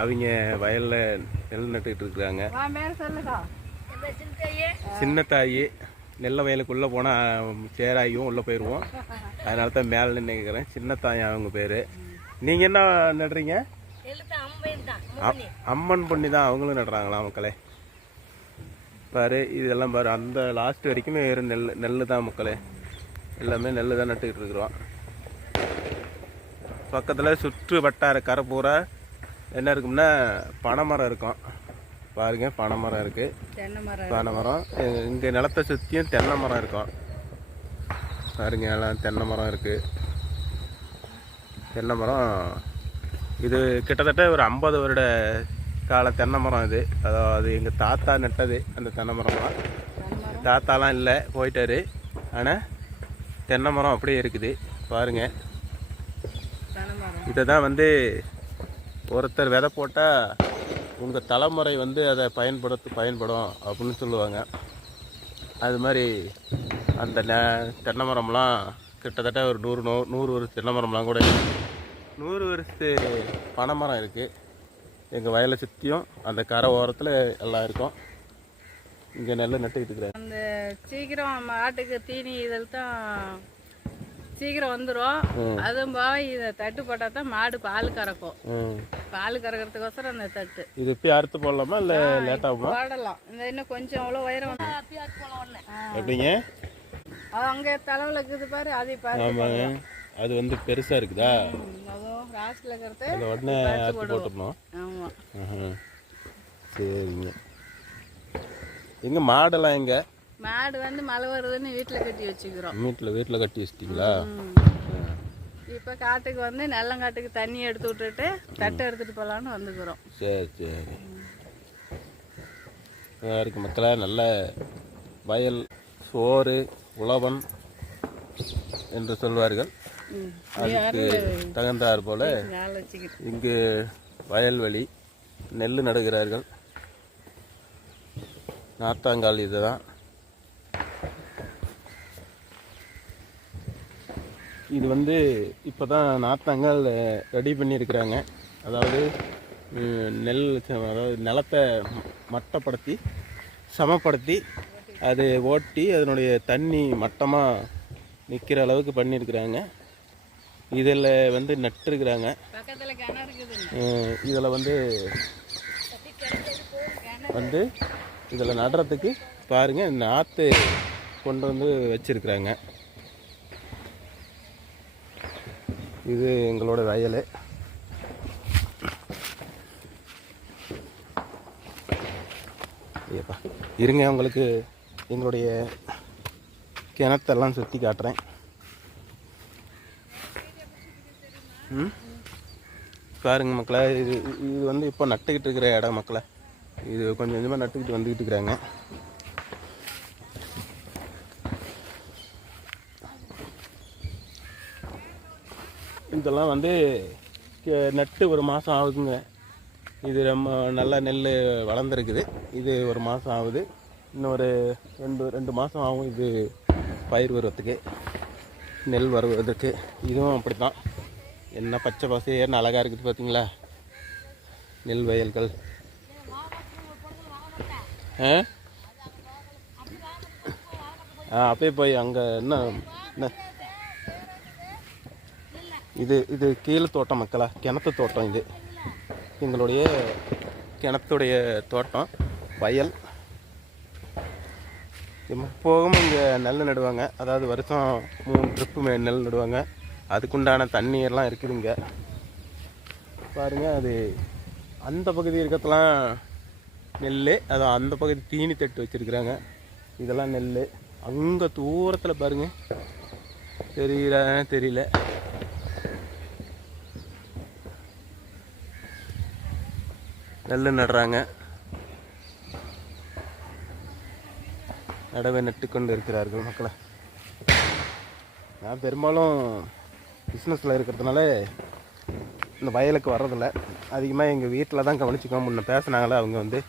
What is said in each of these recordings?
அவங்க வயலில் நெல் நட்டுக்கிட்டு இருக்கிறாங்க. சின்ன தாயி நெல்ல வயலுக்குள்ளே போனால் சேராயும் உள்ளே போயிடுவோம். அதனால தான் மேலே நின்று கேட்குறேன். சின்ன தாய் அவங்க பேர். நீங்கள் என்ன நடுறீங்க? அம்மன் பொண்ணி தான் அவங்களும் நடுறாங்களா மக்களே? பாரு இதெல்லாம் பாரு, அந்த லாஸ்ட் வரைக்குமே வேறு நெல் தான் மக்களே. எல்லாமே நெல் தான் நட்டுக்கிட்டு இருக்கிறோம். பக்கத்தில் சுற்று வட்டார கரை பூரா என்ன இருக்கும்னா பனைமரம் இருக்கும். பாருங்க, பனைமரம் இருக்குது, பனைமரம். இங்கே நிலத்தை சுற்றியும் தென்னை மரம் இருக்கும். பாருங்க, எல்லாம் தென்னை மரம் இருக்குது. தென்னை மரம் இது கிட்டத்தட்ட ஒரு 50 வருட கால தென்னை மரம் இது. அதாவது எங்கள் தாத்தா நட்டது அந்த தென்னை மரம்லாம். தாத்தாலாம் இல்லை, போயிட்டாரு. ஆனால் தென்னை மரம் அப்படியே இருக்குது பாருங்கள். இதை தான் வந்து ஒருத்தர் விதை போட்டால் உங்கள் தலைமுறை வந்து அதை பயன்படும் அப்படின்னு சொல்லுவாங்க. அது மாதிரி அந்த தென்னை மரம்லாம் கிட்டத்தட்ட ஒரு 100 வருஷ தென்னை மரம்லாம் கூட 100 வருஷத்து பனை மரம் இருக்குது. எங்கள் வயலை சுற்றியும் அந்த கரை ஓரத்தில் எல்லாம் இருக்கும். இங்கே நெல் நட்டுக்கிட்டு இருக்கிறேன். அந்த சீக்கிரம் மாட்டுக்கு தீனி இதில் தான் சீக்கிரம் வந்துடும். அதுவும் போய் இதை தட்டு போட்டால் தான் மாடு பால் கறக்கும். பால் கறக்கிறதுக்கோசரம் அந்த தட்டு இது இப்போ அறுத்து போடலாமா இல்லை லேட்டாகுமா? போடலாம். இந்த இன்னும் கொஞ்சம் அவ்வளோ உயரம் எப்படிங்க? அது அங்கே தலைவில் இருக்குது பாரு, அதை பாரு. ஆமாங்க, அது வந்து பெருசாக இருக்குதா? அதுவும் ராசில் இருக்கிறது உடனே அறுத்து போட்டுடணும். ஆமாம், சரிங்க. எங்கள் மாடெல்லாம் எங்கே? மாடு வந்து மழை வருதுன்னு வீட்டில் கட்டி வச்சுக்கிறோம். வீட்டில் கட்டி வச்சிட்டிங்களா? இப்போ காட்டுக்கு வந்து நல்லங்காட்டுக்கு தண்ணி எடுத்து விட்டுட்டு தட்டை எடுத்துகிட்டு போகலான்னு வந்துக்கிறோம். சரி. இருக்கு மக்களே, நல்ல வயல் சோறு உழவன் என்று சொல்வார்கள். அதுக்கு தகுந்தாற் போல இங்கு வயல்வெளி நெல் நடுகிறார்கள். நார்த்தாங்கால் இதுதான். இது வந்து இப்போ தான் நார்த்தாங்கால் ரெடி பண்ணியிருக்கிறாங்க. அதாவது நெல், அதாவது நிலத்தை மட்டப்படுத்தி சமப்படுத்தி அது ஓட்டி அதனுடைய தண்ணி மட்டமாக நிற்கிற அளவுக்கு பண்ணியிருக்கிறாங்க. இதில் வந்து நட்டுருக்குறாங்க. இதில் வந்து இதில் நடுறதுக்கு பாருங்கள் நாற்று கொண்டு வந்து வச்சுருக்குறாங்க. இது எங்களோட வயல். இருங்க, உங்களுக்கு எங்களுடைய கிணத்தெல்லாம் சுற்றி காட்டுறேன். பாருங்க மக்களே, இது வந்து இப்போ நட்டுக்கிட்டு இருக்கிற இடம் மக்களே. இது கொஞ்சம் கொஞ்சமாக நட்டுக்கிட்டு வந்துக்கிட்டு இருக்கிறாங்க. இதெல்லாம் வந்து நட்டு ஒரு மாதம் ஆகுதுங்க. இது ரொம்ப நல்ல நெல் வளர்ந்துருக்குது. இது ஒரு மாதம் ஆகுது. இன்னும் ஒரு ரெண்டு மாதம் ஆகும் இது பயிர் வருவதுக்கு, நெல் வருவதற்கு. இதுவும் அப்படி தான். என்ன பச்சை பசையேன்னு அழகாக இருக்குது பார்த்தீங்களா நெல் வயல்கள். அப்படியே போய் அங்கே என்ன இது கீழே தோட்டம் மக்களா, கிணத்து தோட்டம். இது எங்களுடைய கிணத்துடைய தோட்டம் வயல். எப்போவும் இங்கே நெல் நடுவாங்க. அதாவது வருஷம் 3 ட்ரிப்பு நெல் நடுவாங்க. அதுக்குண்டான தண்ணீர்லாம் இருக்குது இங்கே பாருங்கள். அது அந்த பகுதி இருக்கிறதுலாம் நெல். அதான் அந்த பகுதி தீனி தட்டு வச்சுருக்குறாங்க. இதெல்லாம் நெல். அங்கே தூரத்தில் பாருங்கள், தெரியல. நெல் நடுறாங்க. நடவை நட்டு கொண்டு இருக்கிறார்கள் மக்களை. நான் பெரும்பாலும் பிஸ்னஸில் இருக்கிறதுனால இந்த வயலுக்கு வர்றதில்ல. அதிகமாக எங்கள் வீட்டில் தான் கவனிச்சுக்கோம். முன்ன பேசினாங்களே அவங்க வந்து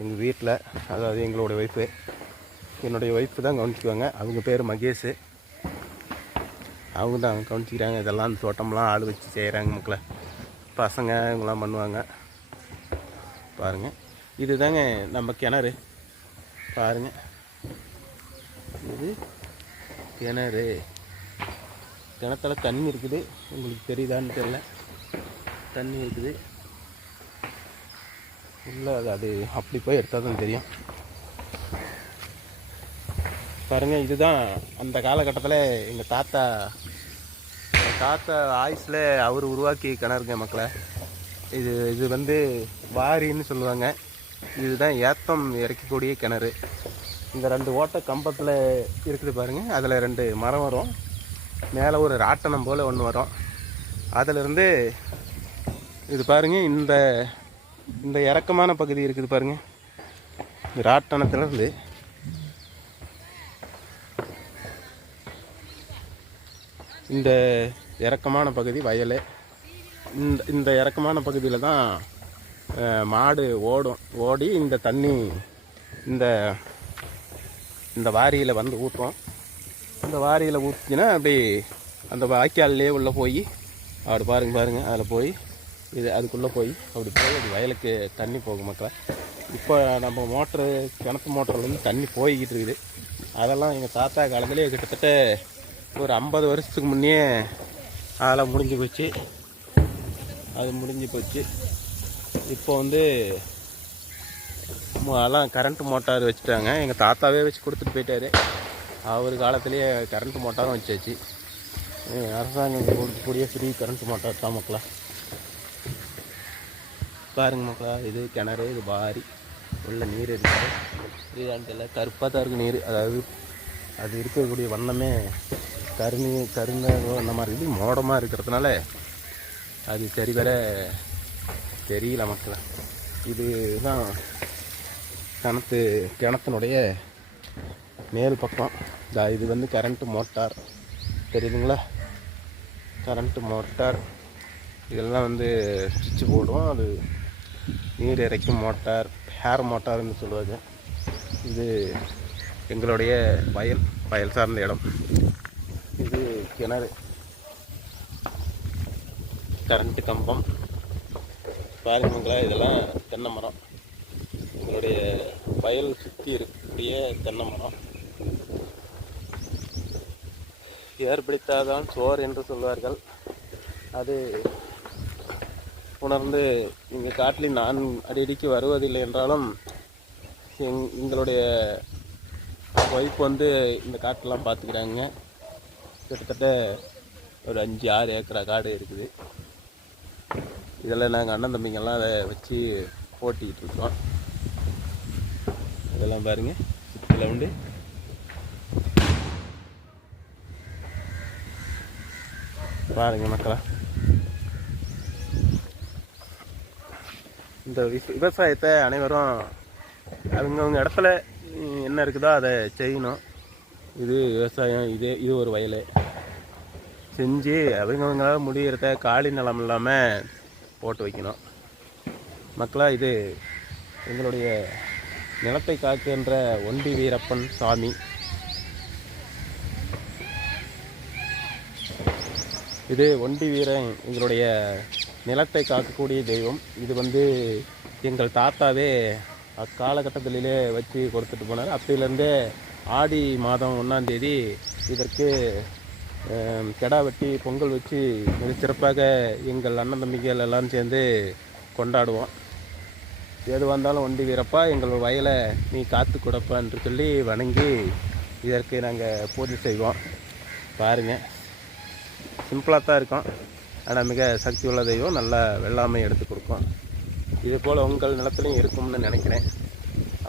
எங்கள் வீட்டில், அதாவது எங்களுடைய ஒய்ஃபு, என்னுடைய ஒய்ஃபு தான் கவனிச்சுக்குவாங்க. அவங்க பேர் மகேஷ். அவங்க தான் கவனிச்சிக்கிறாங்க. இதெல்லாம் தோட்டம்லாம் ஆள் வச்சு செய்கிறாங்க மக்களை. பசங்க இவங்களாம் பண்ணுவாங்க. பாருங்கள், இதுதாங்க நம்ம கிணறு. பாருங்கள், இது கிணறு. கிணத்துல தண்ணி இருக்குது. உங்களுக்கு தெரியுதான்னு தெரியல, தண்ணி இருக்குது உள்ள. அது அப்படி போய் எடுத்தால் தான் தெரியும். பாருங்கள், இதுதான் அந்த காலகட்டத்தில் எங்கள் தாத்தா ஆயுஸில் அவர் உருவாக்கி கிணறுங்க மக்களை. இது வந்து வாரின்னு சொல்லுவாங்க. இதுதான் ஏத்தம் இறக்கக்கூடிய கிணறு. இந்த 2 ஓட்டை கம்பத்தில் இருக்குது பாருங்கள். அதில் 2 மரம் வரும். மேலே ஒரு ராட்டனம் போல் ஒன்று வரும். அதிலிருந்து இது பாருங்கள், இந்த இறக்கமான பகுதி இருக்குது பாருங்கள். இந்த ராட்டனத்திலிருந்து இந்த இறக்கமான பகுதி வயல். இந்த இறக்கமான பகுதியில் தான் மாடு ஓடி இந்த தண்ணி இந்த வாரியில் வந்து ஊற்றும். இந்த வாரியில் ஊற்றினா அப்படி அந்த வாய்க்கால்லே உள்ளே போய் அப்படி பாருங்கள் அதில் போய் அதுக்குள்ளே போய் அப்படி போய் அது வயலுக்கு தண்ணி போகும் மக்களே. இப்போ நம்ம கிணத்து மோட்டர்லேருந்து தண்ணி போய்கிட்டு இருக்குது. அதெல்லாம் எங்கள் தாத்தா காலத்துலேயே கிட்டத்தட்ட ஒரு 50 வருஷத்துக்கு முன்னே அதெல்லாம் முடிஞ்சு போச்சு. இப்போ வந்து அதெல்லாம் கரண்ட் மோட்டார் வச்சுட்டாங்க. எங்கள் தாத்தாவே வச்சு கொடுத்துட்டு போயிட்டாரு. அவர் காலத்துலேயே கரண்ட் மோட்டாரும் வச்சாச்சு. அரசாங்கம் கொடுக்கக்கூடிய ஃப்ரீ கரண்ட் மோட்டார் தான் மக்களா. பாருங்க மக்களா, இது கிணறு, இது வாரி உள்ள நீர் இருக்குது. இதுதான்ட்டு கருப்பாக தான் இருக்குது நீர். அதாவது அது இருக்கக்கூடிய வண்ணமே கருங்க அந்த மாதிரி இது மோடமாக இருக்கிறதுனால அது சரிவர தெரியல மக்களா. இதுதான் கிணத்தினுடைய மேல் பக்கம். இது வந்து கரண்ட்டு மோட்டார் தெரியுதுங்களா? Current motor. இதெல்லாம் வந்து சுவிட்சு போடுவோம். அது நீர் இறைக்கும் மோட்டார், ஹேர் மோட்டார்னு சொல்லுவாங்க. இது எங்களுடைய வயல் சார்ந்த இடம். இது கிணறு, கரண்ட்டு கம்பம். பாருங்களா, இதெல்லாம் தென்னை மரம். எங்களுடைய வயல் சுற்றி இருக்கக்கூடிய தென்னை மரம். ஏற்படுத்தாதான் சோர் என்று சொல்வார்கள். அது உணர்ந்து இங்கே காட்டில் நான் அடிக்கடிக்கு வருவதில்லை என்றாலும் எங்களுடைய ஒய்ஃப் வந்து இந்த காட்டெல்லாம் பார்த்துக்கிறாங்க. கிட்டத்தட்ட ஒரு 5-6 ஏக்கரா காடு இருக்குது. இதெல்லாம் நாங்கள் அண்ணன் தம்பிங்கெல்லாம் அதை வச்சு போட்டிக்கிட்டு இருக்கோம். இதெல்லாம் பாருங்கள், சுற்றில உண்டு. பாருங்க மக்களா, இந்த விவசாயத்தை அனைவரும் அவங்கவுங்க இடத்துல என்ன இருக்குதோ அதை செய்யணும். இது விவசாயம், இது ஒரு வயல் செஞ்சு அவங்கவுங்களால் முடிகிறத காலி நிலம் இல்லாமல் போட்டு வைக்கணும் மக்களா. இது எங்களுடைய நிலத்தை காக்கின்ற ஒண்டி வீரப்பன் சாமி. இது ஒண்டி வீரன், எங்களுடைய நிலத்தை காக்கக்கூடிய தெய்வம். இது வந்து எங்கள் தாத்தாவே அக்காலகட்டத்திலே வச்சு கொடுத்துட்டு போனார். அப்பையிலேருந்தே ஆடி மாதம் 1ஆம் தேதி இதற்கு கெடா வெட்டி பொங்கல் வச்சு மிக சிறப்பாக எங்கள் அண்ணன் தம்பிகள் எல்லாம் சேர்ந்து கொண்டாடுவோம். எது வந்தாலும் ஒண்டி வீரப்பா, எங்கள் வயலை நீ காத்து கொடுப்பா என்று சொல்லி வணங்கி இதற்கு நாங்கள் பூஜை செய்வோம். பாருங்கள், சிம்பிளாக தான் இருக்கும். ஆனால் மிக சக்தி உள்ள தெய்வம். நல்லா வெள்ளாமை எடுத்து கொடுக்கும். இது போல் உங்கள் நிலத்துலையும் இருக்கும்னு நினைக்கிறேன்.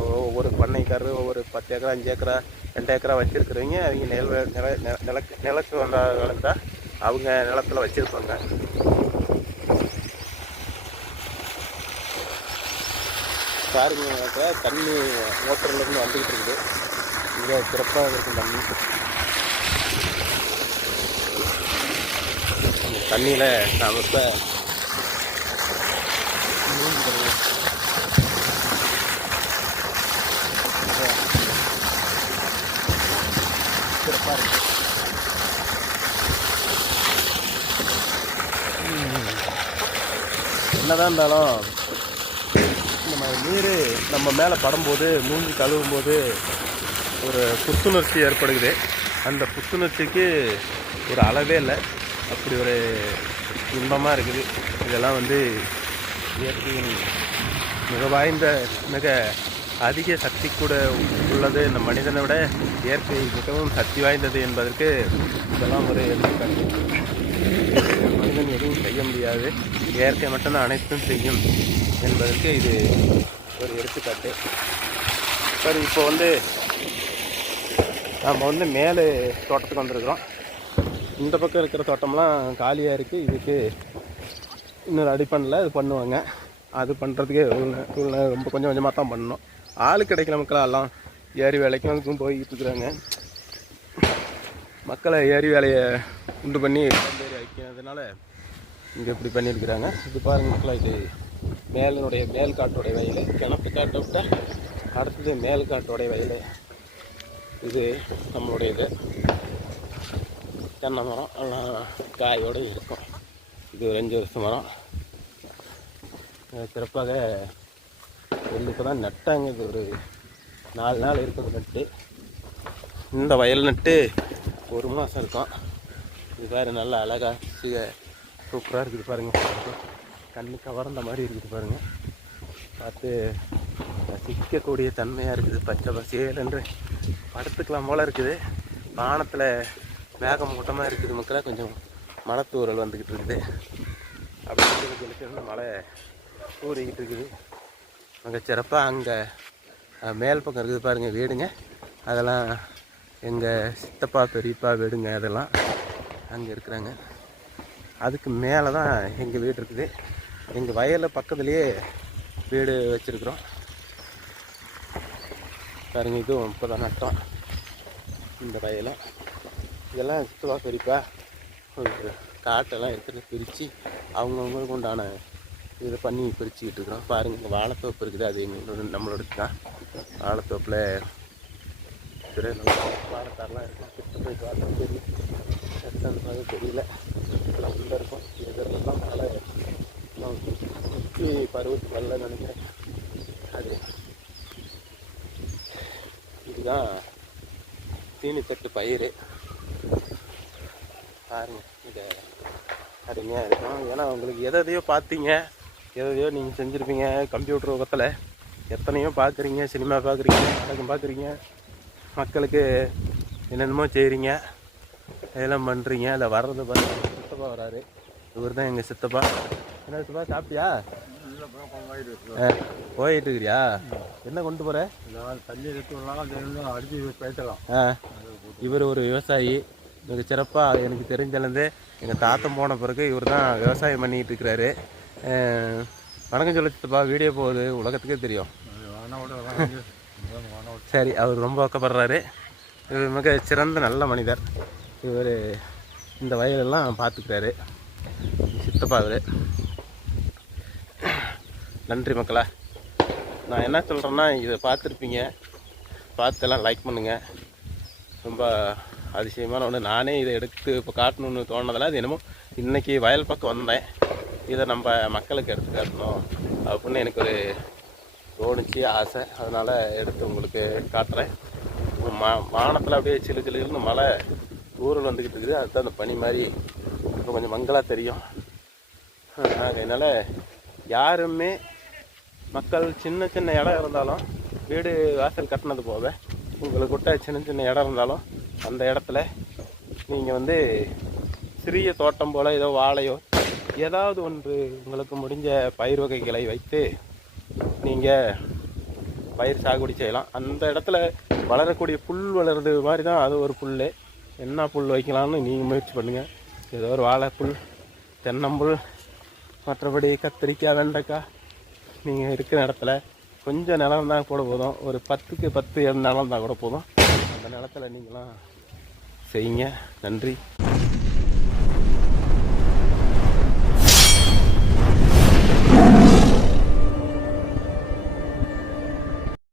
ஒவ்வொரு பண்ணைக்காரர் ஒவ்வொரு 10 ஏக்கரா 5 ஏக்கரா 2 ஏக்கரா வச்சுருக்குறவங்க அவங்க நிலக்கு வந்தால் அவங்க நிலத்தில் வச்சுருப்பாங்க. பாருங்க, தண்ணி மோட்டர்லேருந்து வந்துக்கிட்டு இருக்குது. மிக சிறப்பாக இருக்கும் தண்ணி. தண்ணியில் நாம் இப்போ சிறப்பாக இருக்கு. என்னதான் இருந்தாலும் இந்த நீர் நம்ம மேலே படும்போது மூஞ்சி கழுவும் போது ஒரு புத்துணர்ச்சி ஏற்படுகிறது. அந்த புத்துணர்ச்சிக்கு ஒரு அளவே இல்லை, அப்படி ஒரு இன்பமாக இருக்குது. இதெல்லாம் வந்து இயற்கையின் மிக வாய்ந்த மிக அதிக சக்தி கூட உள்ளது. இந்த மனிதனை விட இயற்கை மிகவும் சக்தி வாய்ந்தது என்பதற்கு இதெல்லாம் ஒரு எடுத்துக்காட்டு. மனிதன் எதுவும் செய்ய முடியாது, இயற்கை மட்டும்தான் அனைத்தும் செய்யும் என்பதற்கு இது ஒரு எடுத்துக்காட்டு. சரி, இப்போ வந்து நம்ம வந்து மேலே தோட்டத்துக்கு வந்திருக்கிறோம். இந்த பக்கம் இருக்கிற தோட்டம்லாம் காலியாக இருக்குது. இதுக்கு இன்னொரு அடிப்பண்ணில் இது பண்ணுவாங்க. அது பண்ணுறதுக்கே ரொம்ப கொஞ்சம் கொஞ்சமாக தான் பண்ணணும். ஆள் கிடைக்கல. மக்களெல்லாம் ஏரி வேலைக்கும் அதுக்கும் போய்கிட்டு இருக்கிறாங்க. மக்களை ஏரி வேலையை உண்டு பண்ணி ஏரி வைக்கிறதுனால இங்கே இப்படி பண்ணியிருக்கிறாங்க. இது பாருங்கள் மக்களை, இது மேல் காட்டோடைய வயல். கிணத்து காட்டை விட்ட அடுத்தது மேல் காட்டோடைய வயல். இது நம்மளுடைய இது தென்னை மரம் எல்லாம் காயோடு இருக்கும். இது ஒரு 5 வருஷ மரம். சிறப்பாக வெள்ளிக்கு தான் நட்டாங்க. இது ஒரு 4 நாள் இருக்குது நட்டு. இந்த வயல் நட்டு 1 மாதம் இருக்கும். இது வேறு நல்லா அழகாக சூப்பராக இருக்குது பாருங்கள். கண்ணு கவர்ந்த மாதிரி இருக்குது பாருங்கள். பார்த்து ரசிக்கக்கூடிய தன்மையாக இருக்குது. பச்சை பசேல் என்று படுத்துக்கலாம் போல் இருக்குது. வானத்தில் மேகம் மூட்டமாக இருக்குது. மக்களாக கொஞ்சம் மழைத்தூரல் வந்துக்கிட்டு இருக்குது. அப்படி சொல்லிட்டு மழை ஊறிக்கிட்டு இருக்குது. அங்கே சிறப்பாக அங்கே மேல் பக்கம் இருக்குது பாருங்கள் வீடுங்க. அதெல்லாம் எங்கள் சித்தப்பா பெரியப்பா வீடுங்க. அதெல்லாம் அங்கே இருக்கிறாங்க. அதுக்கு மேலே தான் எங்கள் வீடு இருக்குது. எங்கள் வயலில் பக்கத்துலேயே வீடு வச்சுருக்குறோம் பாருங்கள். இதுவும் இப்போ தான் நட்டோம் இந்த வயலும். இதெல்லாம் சித்தப்பா பெரியப்பா காட்டெல்லாம் இருக்கிறத பிரித்து அவங்கவுங்களுக்கு உண்டான இதை பண்ணி பிரிச்சுக்கிட்டு இருக்கிறோம். பாருங்கள், இங்கே வாழைத்தோப்பு இருக்குது. அது எங்களோட நம்மளோட தான். வாழைத்தோப்பில் வாழைத்தாரெலாம் இருக்கும். கிட்ட போய் பார்த்தா தெரியும். எத்தனை தெரியல. உள்ளே இருக்கும். இதெல்லாம் மழை சுற்றி பருவத்து வரல நினைக்கிறேன். அது இதுதான் தீனித்தட்டு பயிர். பாருங்க, இதை அருமையாக இருக்கும். ஏன்னா உங்களுக்கு எதையோ பார்த்தீங்க, எதையோ நீங்கள் செஞ்சுருப்பீங்க. கம்ப்யூட்டர் உலகத்தில் எத்தனையோ பார்க்குறீங்க. சினிமா பார்க்குறீங்க, நாடகம் பார்க்குறீங்க, மக்களுக்கு என்னென்னமோ செய்கிறீங்க, இதெல்லாம் பண்ணுறீங்க. அதில் வர்றது பாருங்க, சித்தப்பா வராரு. இவர் தான் எங்கள் சித்தப்பா. என்ன சித்தப்பா, சாப்பிட்டியா? போயிட்டு இருக்கிறியா? என்ன கொண்டு போகிற? தண்ணி அடிச்சு பேசலாம். இவர் ஒரு விவசாயி. மிக சிறப்பாக எனக்கு தெரிஞ்சலேருந்து எங்கள் தாத்தம் போன பிறகு இவர் தான் விவசாயம் பண்ணிக்கிட்டு இருக்கிறாரு. வணக்கம் சொல்ல சித்தப்பா. வீடியோ போகுது, உலகத்துக்கே தெரியும். சரி, அவர் ரொம்ப வைக்கப்படுறாரு. இவர் மிக சிறந்த நல்ல மனிதர். இவர் இந்த வயலெல்லாம் பார்த்துக்கிறாரு சித்தப்பா. இவர் நன்றி மக்களா. நான் என்ன சொல்கிறேன்னா, இதை பார்த்துருப்பீங்க. பார்த்தெல்லாம் லைக் பண்ணுங்கள். ரொம்ப அதிசயமான ஒன்று. நானே இதை எடுத்து இப்போ காட்டணுன்னு தோணுனதில்ல. அது என்னமோ இன்றைக்கி வயல் பக்கம் வந்தேன், இதை நம்ம மக்களுக்கு எடுத்து காட்டணும் அப்படின்னு எனக்கு ஒரு தோணுச்சு, ஆசை. அதனால் எடுத்து உங்களுக்கு காட்டுறேன். வானத்தில் அப்படியே சிலு சிலுன்னு மழை ஊரில் வந்துக்கிட்டு இருக்குது. அதுதான் அந்த பனி மாதிரி இப்போ கொஞ்சம் மங்களாக தெரியும். அதனால் யாருமே மக்கள் சின்ன சின்ன இடம் இருந்தாலும், வீடு வாசல் கட்டினது போக உங்களுக்கு விட்ட சின்ன சின்ன இடம் இருந்தாலும் அந்த இடத்துல நீங்கள் வந்து சிறிய தோட்டம் போல் ஏதோ வாழையோ ஏதாவது ஒன்று உங்களுக்கு முடிஞ்ச பயிர் வகைகளை வைத்து நீங்கள் பயிர் சாகுபடி செய்யலாம். அந்த இடத்துல வளரக்கூடிய புல் வளருது மாதிரி தான் அது ஒரு புல். என்ன புல் வைக்கலாம்னு நீங்கள் முயற்சி பண்ணுங்கள். ஏதோ ஒரு வாழைப்புல், தென்னம்புல், மற்றபடி கத்திரிக்காய், வெண்டைக்காய். நீங்கள் இருக்கிற இடத்துல கொஞ்சம் நிலம் தான் கூட போதும். ஒரு 10க்கு 10 நிலம் தான் கூட போதும். அந்த நிலத்தில் நீங்களாம் செய்யுங்க. நன்றி.